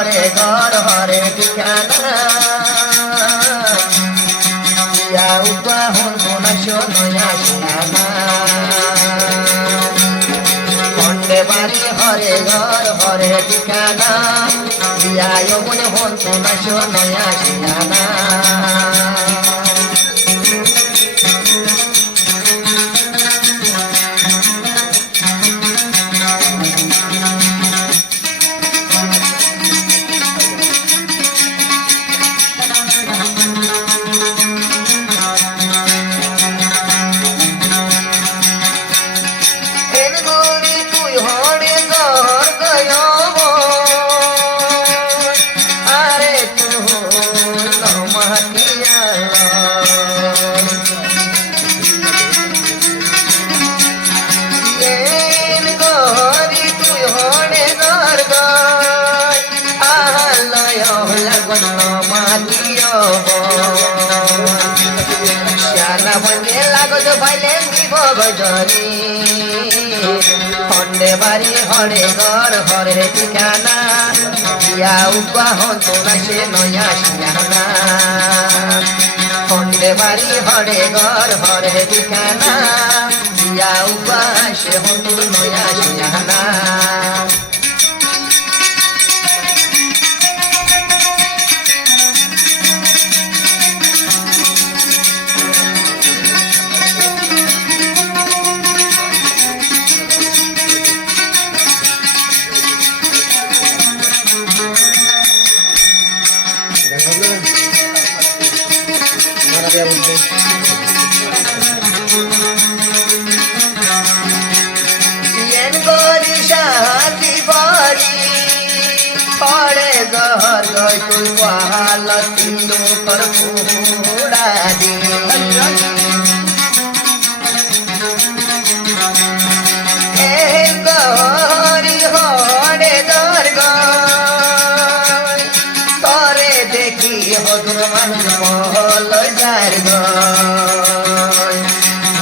হরে ঘর হরে ঠিকানা দিয়া উঠা হন বোনাশো নয়া শিয়ানা খন্ডে বাড়ি হরে ঘর হরে ঠিকানা দিয়া মনে হন বোনাশো নয়া শিয়ানা খন্ডে বাড়ি হরে ঘর হরে ঠিকানা দিয়া উঠা হন তোনাশে নয়া শিয়ানা খন্ডে বাড়ি হরে ঘর হরে ঠিকানা দিয়া উঠা সে হন নয়া শিয়ানা পড়ে জহর তুই পাহাল তিন্দু কর পুরা দি গরি হরে দর তরে দেখি হদুর মানুষ মহল যার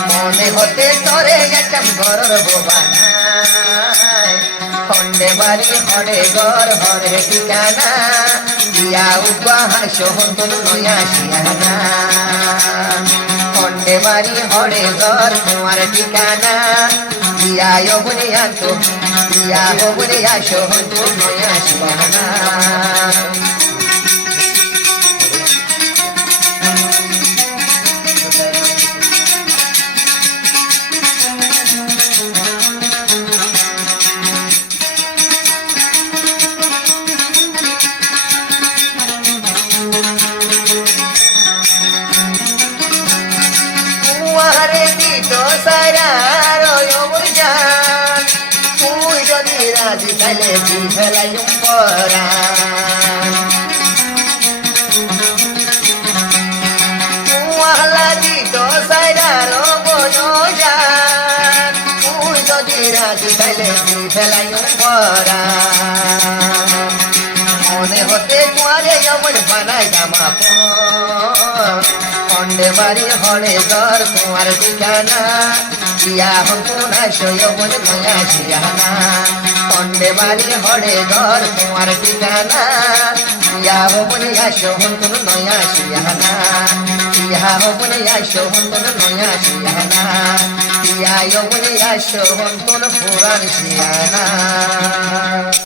মনে হতে তরে একটা ঘর বোবানা খন্ডে বাড়ি হরে ঘর হরে ঠিকানা দিয়া উপহাস হন নয়া শিয়ানা খন্ডে বাড়ি হরে ঘর তোমার ঠিকানা দিয়া বলে আসো দিয়া বলে আসো হন নয়া শিয়ানা রাজি তাইলে ফেলাই পরা দিত সাইডার বয়ান তুই যদি রাজি তাইলে ফেলাই পরা মনে হতে তোমারে এমন বানাই জামা খন্ডে বাড়ি হরে ঘর তোমার ঠিকানা দিয়া হতো না সয়বন নয়া শিয়ানা খন্ডে বাড়ি হরে ঘর তোমার ঠিকানা দিয়া বলে আসো হতো নয়া শিয়ানা দিয়া বলে আসো হতো নয়া শিয়ানা দিয়া বলে আসো হতো পুরান শিয়ানা